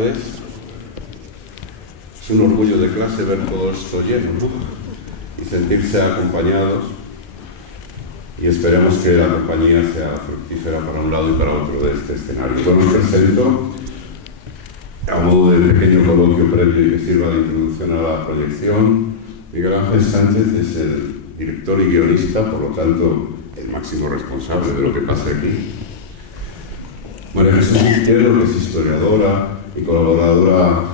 tardes. Es un orgullo de clase ver todo esto lleno, ¿no? Y sentirse acompañados. Y esperemos que la compañía sea fructífera para un lado y para otro de este escenario. Bueno, os presento, a modo de pequeño coloquio previo y que sirva de introducción a la proyección, Miguel Ángel Sánchez es el director y guionista, por lo tanto, el máximo responsable de lo que pasa aquí. María Jesús Izquierdo, que es historiadora y colaboradora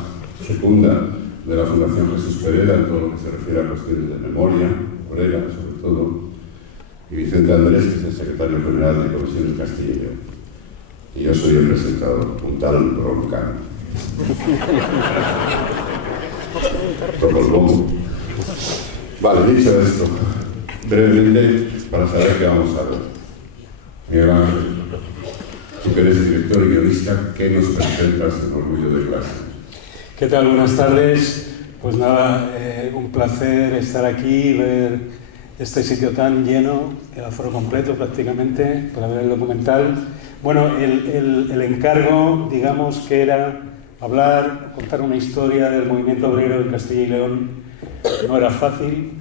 fecunda de la Fundación Jesús Pereda en todo lo que se refiere a cuestiones de memoria, obrera sobre todo, y Vicente Andrés, que es el secretario general de Comisiones Castilla y León. Y yo soy el presentador, un tal Broncano. Toco el bombo. Vale, dicho esto, brevemente, para saber qué vamos a ver. Miguel Ángel, tú que eres director y guionista, ¿qué nos presentas en Orgullo de Clase? ¿Qué tal? Buenas tardes. Pues nada, un placer estar aquí, ver este sitio tan lleno, el aforo completo prácticamente, para ver el documental. Bueno, el encargo, digamos, que era hablar, contar una historia del movimiento obrero de Castilla y León. No era fácil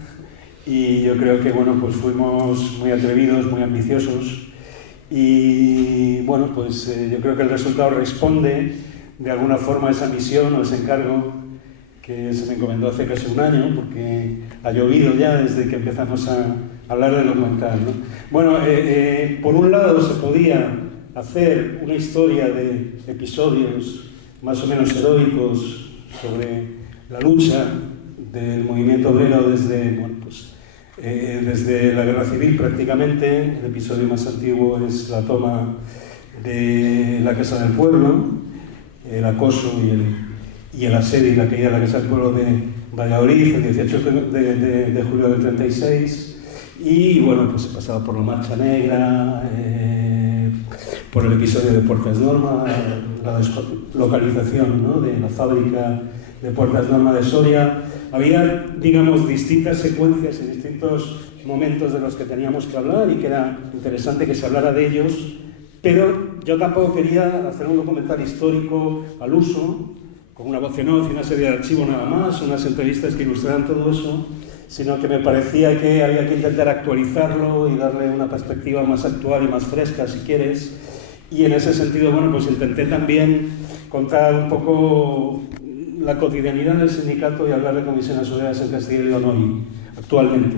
y yo creo que, bueno, pues fuimos muy atrevidos, muy ambiciosos y, bueno, pues yo creo que el resultado responde de alguna forma a esa misión o ese encargo que se me encomendó hace casi un año, porque ha llovido ya desde que empezamos a hablar del documental, ¿no? Bueno, por un lado se podía hacer una historia de episodios más o menos heroicos sobre la lucha del movimiento obrero desde, bueno, pues, desde la Guerra Civil prácticamente. El episodio más antiguo es la toma de la Casa del Pueblo, el acoso y el asedio y la caída de la Casa del Pueblo de Valladolid el 18 de julio del 36, y bueno, pues he pasado por la Marcha Negra, por el episodio de Puertas Norma, la deslocalización, ¿no?, de la fábrica de Puertas Norma de Soria. Había, digamos, distintas secuencias y distintos momentos de los que teníamos que hablar y que era interesante que se hablara de ellos, pero yo tampoco quería hacer un documental histórico al uso, con una voz en off y una serie de archivos nada más, unas entrevistas que ilustraran todo eso, sino que me parecía que había que intentar actualizarlo y darle una perspectiva más actual y más fresca, si quieres. Y en ese sentido, bueno, pues intenté también contar un poco la cotidianidad del sindicato y hablar de comisiones obreras en Castilla y León hoy, actualmente.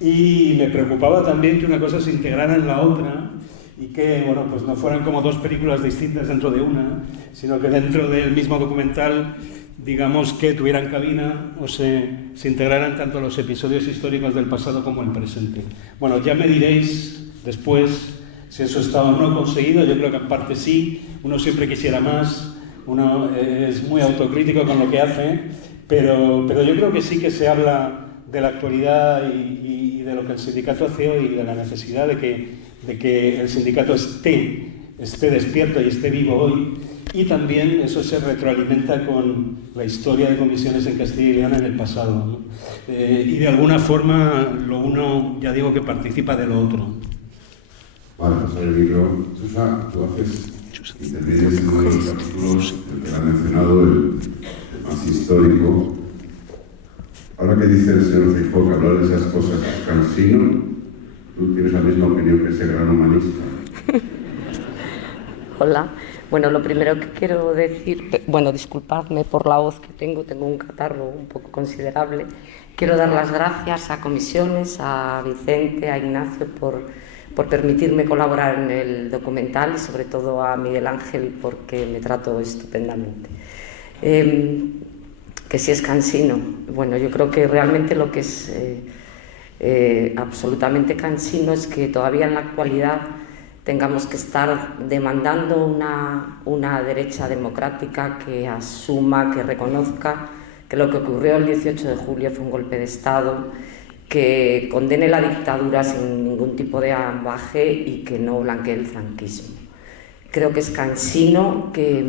Y me preocupaba también que una cosa se integrara en la otra, y que, bueno, pues no fueran como dos películas distintas dentro de una, sino que dentro del mismo documental, digamos, que tuvieran cabina o se integraran tanto los episodios históricos del pasado como el presente. Bueno, ya me diréis después si eso está o no conseguido. Yo creo que en parte sí, uno siempre quisiera más, uno es muy autocrítico con lo que hace, pero yo creo que sí que se habla de la actualidad y de lo que el sindicato hace hoy y de la necesidad de que el sindicato esté despierto y esté vivo hoy, y también eso se retroalimenta con la historia de comisiones en Castilla y León en el pasado, ¿no? Y de alguna forma lo uno, ya digo, que participa de lo otro. Vale, pues el micro. Susa, tú haces, intervienes en uno de los capítulos, el que ha mencionado, el más histórico. Ahora que dice el señor Feijóo que hablar de esas cosas es cansino, ¿tú tienes la misma opinión que ese gran humanista? Hola. Bueno, lo primero que quiero decir, bueno, disculpadme por la voz que tengo un catarro un poco considerable. Quiero dar las gracias a Comisiones, a Vicente, a Ignacio por permitirme colaborar en el documental, y sobre todo a Miguel Ángel porque me trató estupendamente. Que si es cansino, bueno, yo creo que realmente lo que es absolutamente cansino es que todavía en la actualidad tengamos que estar demandando una derecha democrática que asuma, que reconozca que lo que ocurrió el 18 de julio fue un golpe de Estado, que condene la dictadura sin ningún tipo de ambaje y que no blanquee el franquismo. Creo que es cansino que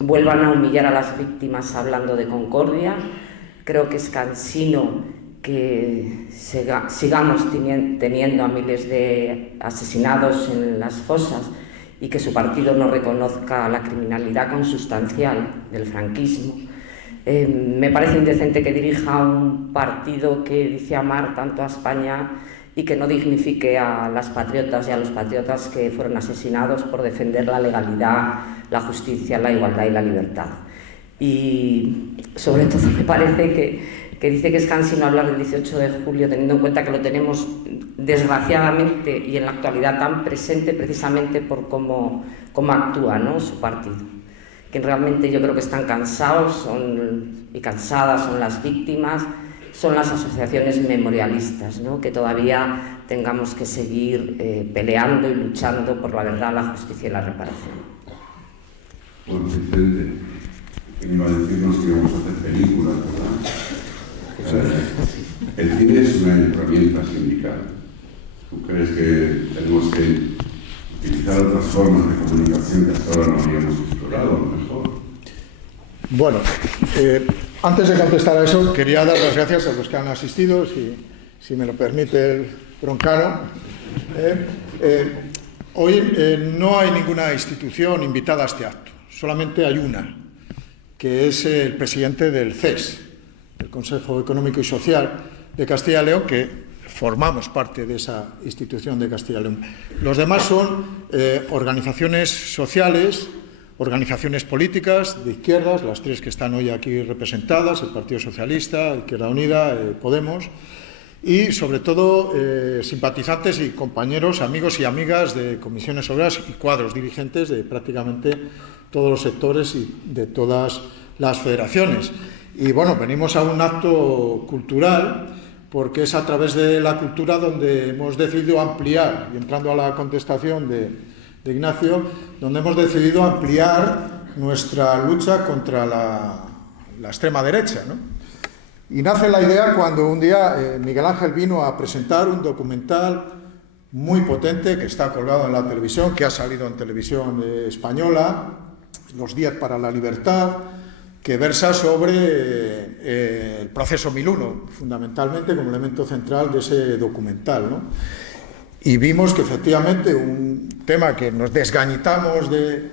vuelvan a humillar a las víctimas hablando de concordia. Creo que es cansino que sigamos teniendo a miles de asesinados en las fosas y que su partido no reconozca la criminalidad consustancial del franquismo. Me parece indecente que dirija un partido que dice amar tanto a España y que no dignifique a las patriotas y a los patriotas que fueron asesinados por defender la legalidad, la justicia, la igualdad y la libertad. Y sobre todo me parece que dice que es cansino hablar del 18 de julio, teniendo en cuenta que lo tenemos desgraciadamente y en la actualidad tan presente precisamente por cómo actúa, ¿no?, su partido. Quien realmente yo creo que están cansados y cansadas son las víctimas, son las asociaciones memorialistas, ¿no?, que todavía tengamos que seguir peleando y luchando por la verdad, la justicia y la reparación. Bueno, Vicente, iba a decirnos que íbamos a hacer películas, ¿verdad? El cine es una herramienta sindical. ¿Tú crees que tenemos que utilizar otras formas de comunicación que hasta ahora no habíamos explorado, a lo mejor? Bueno, antes de contestar a eso, quería dar las gracias a los que han asistido, si me lo permite el broncano. Hoy no hay ninguna institución invitada a este acto, solamente hay una, que es el presidente del CES, el Consejo Económico y Social de Castilla y León, que formamos parte de esa institución de Castilla y León. Los demás son organizaciones sociales, organizaciones políticas de izquierdas, las tres que están hoy aquí representadas, el Partido Socialista, Izquierda Unida, Podemos, y sobre todo simpatizantes y compañeros, amigos y amigas de comisiones obreras y cuadros dirigentes de prácticamente todos los sectores y de todas las federaciones. Y bueno, venimos a un acto cultural porque es a través de la cultura donde hemos decidido ampliar, y entrando a la contestación de Ignacio, donde hemos decidido ampliar nuestra lucha contra la extrema derecha, ¿no? Y nace la idea cuando un día Miguel Ángel vino a presentar un documental muy potente que está colgado en la televisión, que ha salido en televisión española, Los 10 para la libertad, que versa sobre el proceso 1001, fundamentalmente como elemento central de ese documental, ¿no? Y vimos que efectivamente un tema que nos desgañitamos de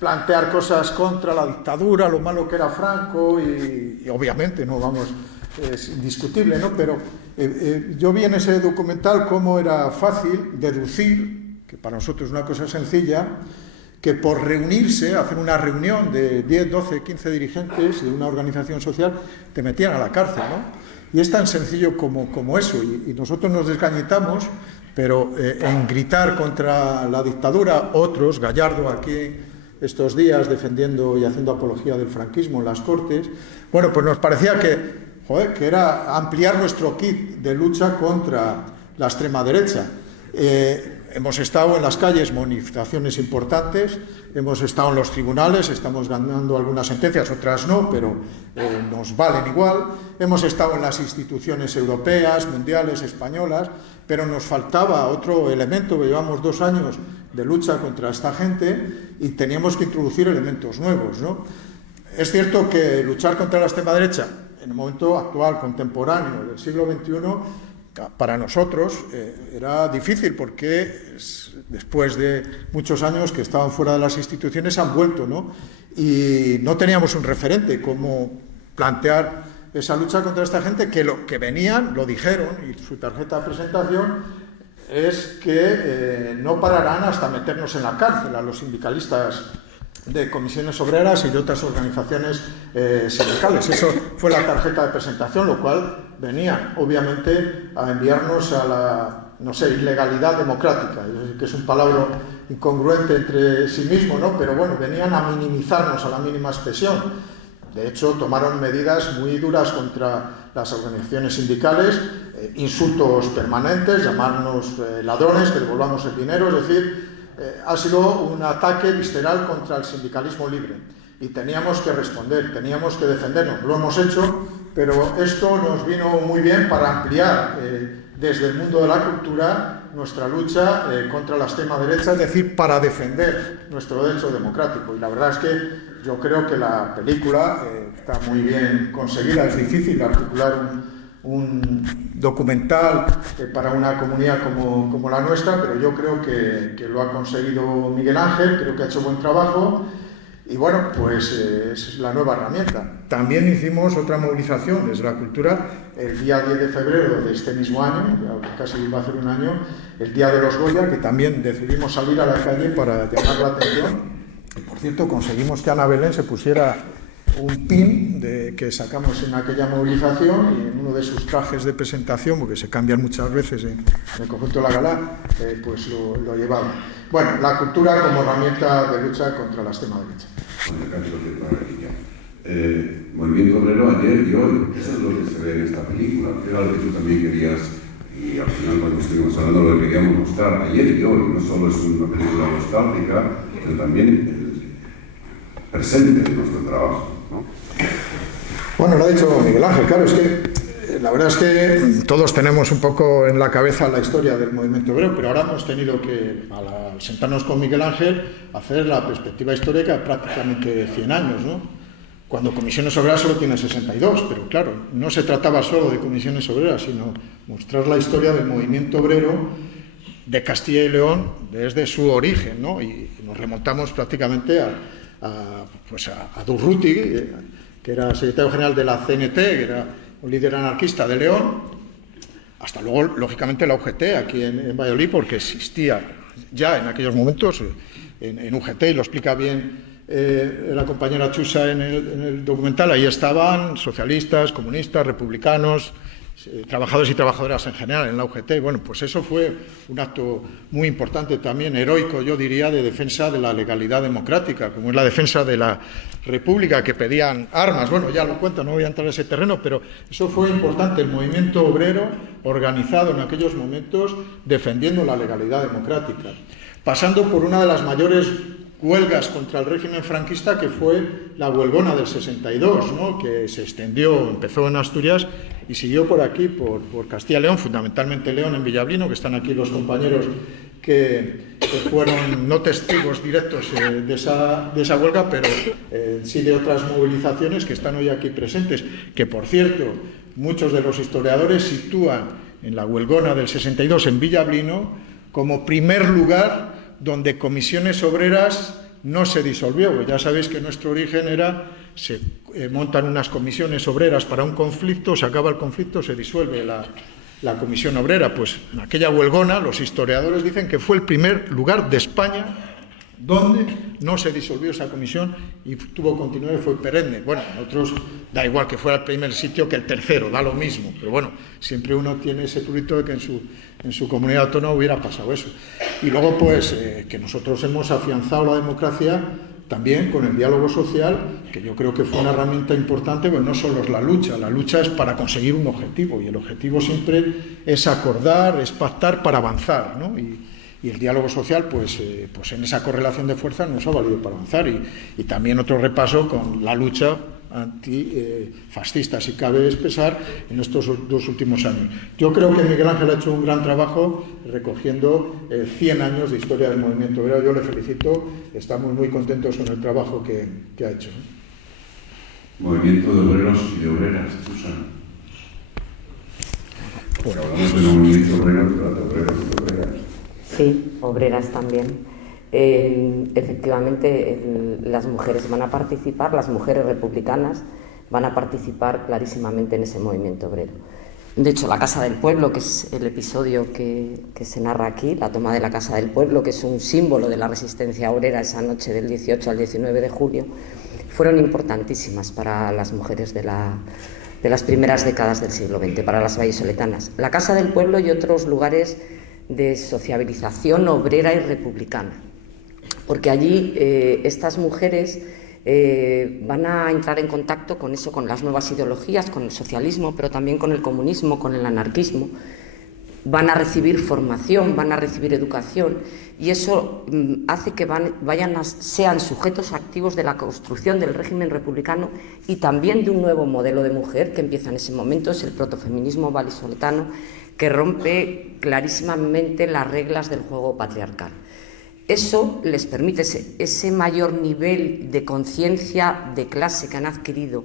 plantear cosas contra la dictadura, lo malo que era Franco, y obviamente no vamos, es indiscutible, ¿no? Pero yo vi en ese documental cómo era fácil deducir, que para nosotros es una cosa sencilla, que por reunirse, hacer una reunión de 10, 12, 15 dirigentes de una organización social, te metían a la cárcel, ¿no? Y es tan sencillo como eso, y nosotros nos desgañitamos, pero en gritar contra la dictadura, otros, Gallardo aquí estos días defendiendo y haciendo apología del franquismo en las Cortes, bueno, pues nos parecía que era ampliar nuestro kit de lucha contra la extrema derecha. Hemos estado en las calles, manifestaciones importantes, hemos estado en los tribunales, estamos ganando algunas sentencias, otras no, pero nos valen igual. Hemos estado en las instituciones europeas, mundiales, españolas, pero nos faltaba otro elemento, que llevamos 2 años de lucha contra esta gente y teníamos que introducir elementos nuevos, ¿no? Es cierto que luchar contra la extrema derecha en el momento actual, contemporáneo, del siglo XXI, para nosotros era difícil porque después de muchos años que estaban fuera de las instituciones han vuelto, ¿no? Y no teníamos un referente como plantear esa lucha contra esta gente, que lo que venían, lo dijeron, y su tarjeta de presentación es que no pararán hasta meternos en la cárcel a los sindicalistas de comisiones obreras y de otras organizaciones sindicales. Eso fue la tarjeta de presentación, lo cual venía obviamente a enviarnos a la, no sé, ilegalidad democrática, que es un palabra incongruente entre sí mismo, ¿no? Pero bueno, venían a minimizarnos a la mínima expresión. De hecho, tomaron medidas muy duras contra las organizaciones sindicales, insultos permanentes, llamarnos ladrones, que devolvamos el dinero, es decir, ha sido un ataque visceral contra el sindicalismo libre y teníamos que responder, teníamos que defendernos. Lo hemos hecho, pero esto nos vino muy bien para ampliar desde el mundo de la cultura nuestra lucha contra la extrema derecha, es decir, para defender nuestro derecho democrático. Y la verdad es que yo creo que la película está muy bien conseguida. Es difícil articular un documental para una comunidad como la nuestra, pero yo creo que lo ha conseguido Miguel Ángel, creo que ha hecho buen trabajo y bueno, pues es la nueva herramienta. También hicimos otra movilización desde la cultura el día 10 de febrero de este mismo año, ya casi va a ser un año, el Día de los Goya, que también decidimos salir a la calle para llamar la atención. Y por cierto, conseguimos que Ana Belén se pusiera un pin que sacamos en aquella movilización y en uno de sus trajes de presentación, porque se cambian muchas veces en el conjunto de la gala, pues lo llevaba. Bueno, la cultura como herramienta de lucha contra la extrema derecha. Movimiento obrero ayer y hoy, eso es lo que se ve en esta película, que era lo que tú también querías, y al final cuando estuvimos hablando lo que queríamos mostrar ayer y hoy, no solo es una película nostálgica, sino también el presente de nuestro trabajo, ¿no? Bueno, lo ha dicho Miguel Ángel, claro, es que la verdad es que todos tenemos un poco en la cabeza la historia del movimiento obrero, pero ahora hemos tenido que, al sentarnos con Miguel Ángel, hacer la perspectiva histórica de prácticamente 100 años, ¿no? Cuando Comisiones Obreras solo tiene 62, pero claro, no se trataba solo de Comisiones Obreras, sino mostrar la historia del movimiento obrero de Castilla y León desde su origen, ¿no? Y nos remontamos prácticamente a Durruti, que era secretario general de la CNT, que era un líder anarquista de León, hasta luego, lógicamente, la UGT aquí en Valladolid, porque existía ya en aquellos momentos en UGT, y lo explica bien la compañera Chusa en el documental. Ahí estaban socialistas, comunistas, republicanos, trabajadores y trabajadoras en general en la UGT. Bueno, pues eso fue un acto muy importante también, heroico, yo diría, de defensa de la legalidad democrática, como es la defensa de la República, que pedían armas. Bueno, ya lo cuento, no voy a entrar en ese terreno, pero eso fue importante, el movimiento obrero organizado en aquellos momentos defendiendo la legalidad democrática, pasando por una de las mayores huelgas contra el régimen franquista, que fue la huelgona del 62, ¿no? Que se extendió, empezó en Asturias y siguió por aquí, por Castilla y León, fundamentalmente León, en Villablino, que están aquí los compañeros que fueron no testigos directos de esa huelga, pero sí de otras movilizaciones que están hoy aquí presentes, que por cierto, muchos de los historiadores sitúan en la huelgona del 62 en Villablino como primer lugar donde Comisiones Obreras no se disolvió. Ya sabéis que nuestro origen era, se montan unas comisiones obreras para un conflicto, se acaba el conflicto, se disuelve la Comisión Obrera. Pues en aquella huelgona los historiadores dicen que fue el primer lugar de España donde no se disolvió esa comisión y tuvo continuidad y fue perenne. Bueno, a otros da igual que fuera el primer sitio que el tercero, da lo mismo, pero bueno, siempre uno tiene ese prurito de que en su comunidad autónoma hubiera pasado eso. Y luego, pues, que nosotros hemos afianzado la democracia también con el diálogo social, que yo creo que fue una herramienta importante, pero no solo es la lucha es para conseguir un objetivo, y el objetivo siempre es acordar, es pactar para avanzar, ¿no? Y el diálogo social, pues en esa correlación de fuerzas nos ha valido para avanzar. Y también otro repaso con la lucha antifascista, si cabe expresar, en estos 2 últimos años. Yo creo que Miguel Ángel ha hecho un gran trabajo recogiendo 100 años de historia del movimiento obrero. Yo le felicito, estamos muy contentos con el trabajo que ha hecho. Movimiento de obreros y de obreras, Susan. Bueno, hablamos de movimiento obrero, pero de obreros y de obreras. Sí, obreras también. Efectivamente, las mujeres van a participar, las mujeres republicanas van a participar clarísimamente en ese movimiento obrero. De hecho, la Casa del Pueblo, que es el episodio que se narra aquí, la toma de la Casa del Pueblo, que es un símbolo de la resistencia obrera esa noche del 18 al 19 de julio, fueron importantísimas para las mujeres de las primeras décadas del siglo XX, para las vallisoletanas. La Casa del Pueblo y otros lugares de sociabilización obrera y republicana, porque allí estas mujeres van a entrar en contacto con eso, con las nuevas ideologías, con el socialismo, pero también con el comunismo, con el anarquismo. Van a recibir formación, van a recibir educación, y eso hace que sean sujetos activos de la construcción del régimen republicano y también de un nuevo modelo de mujer que empieza en ese momento, es el protofeminismo vallisoletano, que rompe clarísimamente las reglas del juego patriarcal. Eso les permite ese mayor nivel de conciencia de clase que han adquirido,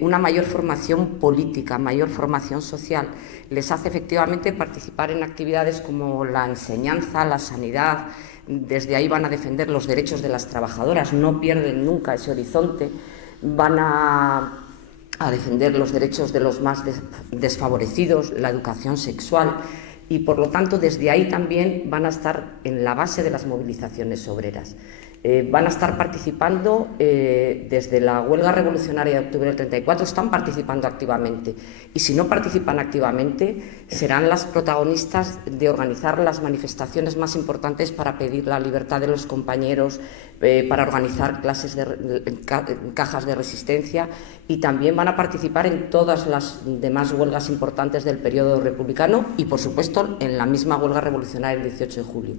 una mayor formación política, mayor formación social, les hace efectivamente participar en actividades como la enseñanza, la sanidad. Desde ahí van a defender los derechos de las trabajadoras, no pierden nunca ese horizonte, van a defender los derechos de los más desfavorecidos, la educación sexual, y por lo tanto desde ahí también van a estar en la base de las movilizaciones obreras. Van a estar participando desde la huelga revolucionaria de octubre del 34, están participando activamente, y si no participan activamente serán las protagonistas de organizar las manifestaciones más importantes para pedir la libertad de los compañeros, para organizar cajas de resistencia, y también van a participar en todas las demás huelgas importantes del periodo republicano y por supuesto en la misma huelga revolucionaria del 18 de julio.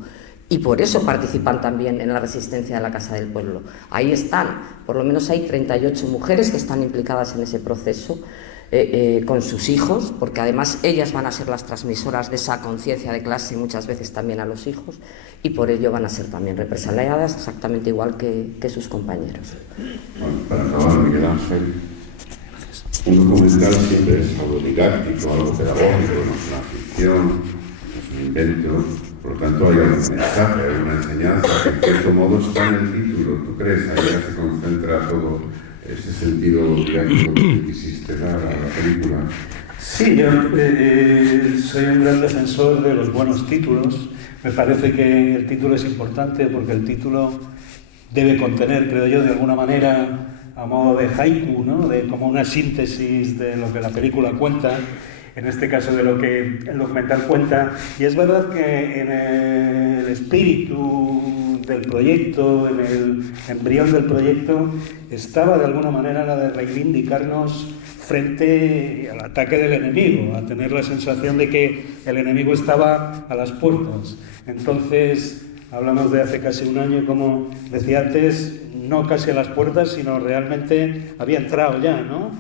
Y por eso participan también en la resistencia de la Casa del Pueblo. Ahí están, por lo menos hay 38 mujeres que están implicadas en ese proceso, con sus hijos, porque además ellas van a ser las transmisoras de esa conciencia de clase, muchas veces también a los hijos, y por ello van a ser también represaliadas exactamente igual que sus compañeros. Bueno, para acabar, Miguel Ángel, un documental siempre es algo didáctico, algo pedagógico, no es una ficción, no es un invento. Por lo tanto, hay un mensaje, hay una enseñanza que en cierto modo está en el título. ¿Tú crees? Ahí ya se concentra todo ese sentido didáctico que quisiste dar a la película. Sí, yo soy un gran defensor de los buenos títulos. Me parece que el título es importante porque el título debe contener, creo yo, de alguna manera, a modo de haiku, ¿no? Como una síntesis de lo que la película cuenta. En este caso de lo que el documental cuenta, y es verdad que en el espíritu del proyecto, en el embrión del proyecto, estaba de alguna manera la de reivindicarnos frente al ataque del enemigo, a tener la sensación de que el enemigo estaba a las puertas. Entonces, hablamos de hace casi un año, como decía antes, no casi a las puertas, sino realmente había entrado ya, ¿no?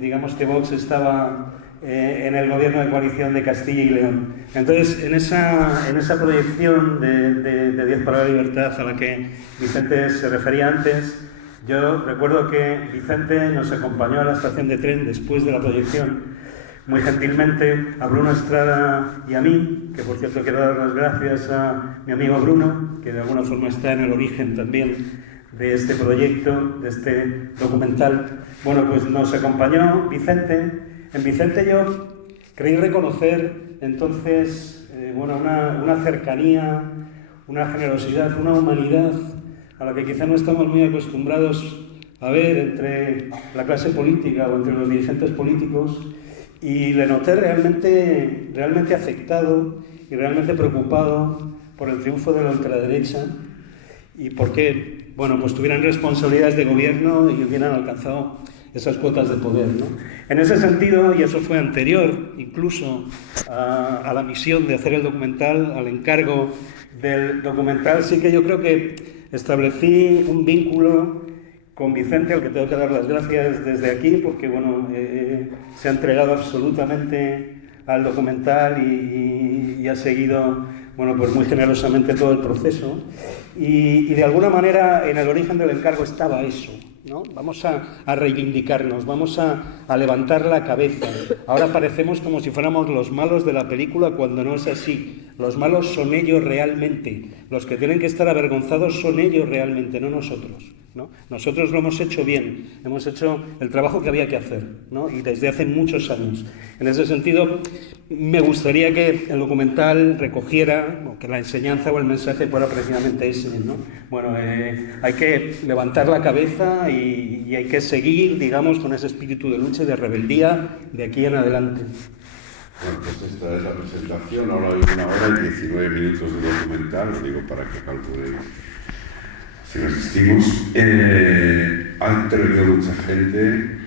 Digamos que Vox estaba en el gobierno de coalición de Castilla y León. Entonces, en esa proyección de 10 para la libertad a la que Vicente se refería antes, yo recuerdo que Vicente nos acompañó a la estación de tren después de la proyección, muy gentilmente, a Bruno Estrada y a mí, que por cierto quiero dar las gracias a mi amigo Bruno, que de alguna forma está en el origen también de este proyecto, de este documental. Bueno, pues nos acompañó Vicente. En Vicente yo creí reconocer entonces una cercanía, una generosidad, una humanidad a la que quizá no estamos muy acostumbrados a ver entre la clase política o entre los dirigentes políticos, y le noté realmente afectado y realmente preocupado por el triunfo de la ultraderecha y porque pues tuvieran responsabilidades de gobierno y hubieran alcanzado esas cuotas de poder, ¿no? En ese sentido, y eso fue anterior incluso a la misión de hacer el documental, al encargo del documental, sí que yo creo que establecí un vínculo con Vicente, al que tengo que dar las gracias desde aquí, porque se ha entregado absolutamente al documental y ha seguido pues muy generosamente todo el proceso. Y de alguna manera en el origen del encargo estaba eso, ¿no? Vamos a reivindicarnos, vamos a levantar la cabeza. Ahora parecemos como si fuéramos los malos de la película, cuando no es así. Los malos son ellos realmente. Los que tienen que estar avergonzados son ellos realmente, no nosotros, ¿no? Nosotros lo hemos hecho bien, hemos hecho el trabajo que había que hacer, ¿no? Y desde hace muchos años. En ese sentido, me gustaría que el documental recogiera, o que la enseñanza o el mensaje fuera precisamente ese, ¿no? Hay que levantar la cabeza y hay que seguir, digamos, con ese espíritu de lucha y de rebeldía de aquí en adelante. Bueno, pues esta es la presentación. Ahora hay 1 hora y 19 minutos de documental, lo digo para que calculéis si resistimos. Ha intervenido mucha gente,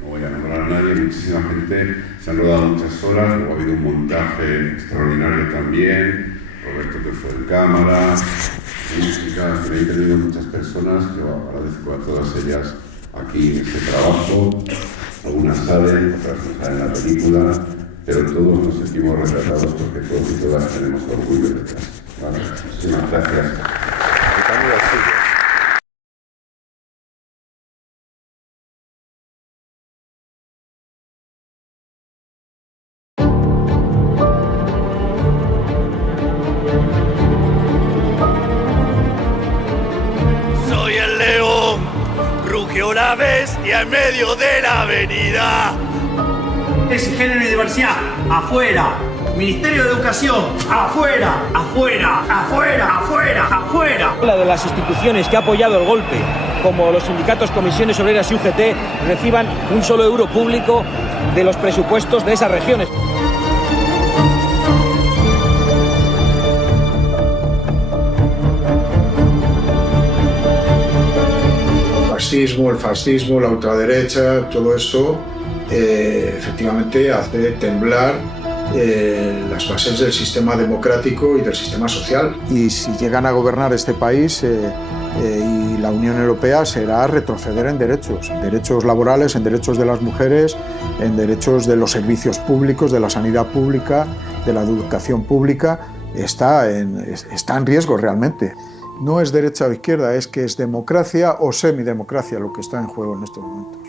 no voy a nombrar a nadie, muchísima gente, se han rodado muchas horas, luego ha habido un montaje extraordinario también, Roberto que fue en cámara, música, han intervenido muchas personas, yo agradezco a todas ellas aquí en este trabajo. Algunas salen, otras no salen en la película, pero todos nos sentimos retratados porque todos y todas tenemos orgullo detrás. Vale, muchísimas gracias. Soy el león, rugió la bestia en medio de la avenida. Género y diversidad, afuera. Ministerio de Educación, afuera, afuera, afuera, afuera, afuera. La de las instituciones que ha apoyado el golpe, como los sindicatos, comisiones obreras y UGT, reciban un solo euro público de los presupuestos de esas regiones. El fascismo, la ultraderecha, todo esto efectivamente hace temblar las bases del sistema democrático y del sistema social. Y si llegan a gobernar este país y la Unión Europea, será retroceder en derechos laborales, en derechos de las mujeres, en derechos de los servicios públicos, de la sanidad pública, de la educación pública. Está en riesgo realmente. No es derecha o izquierda, es que es democracia o semidemocracia lo que está en juego en estos momentos.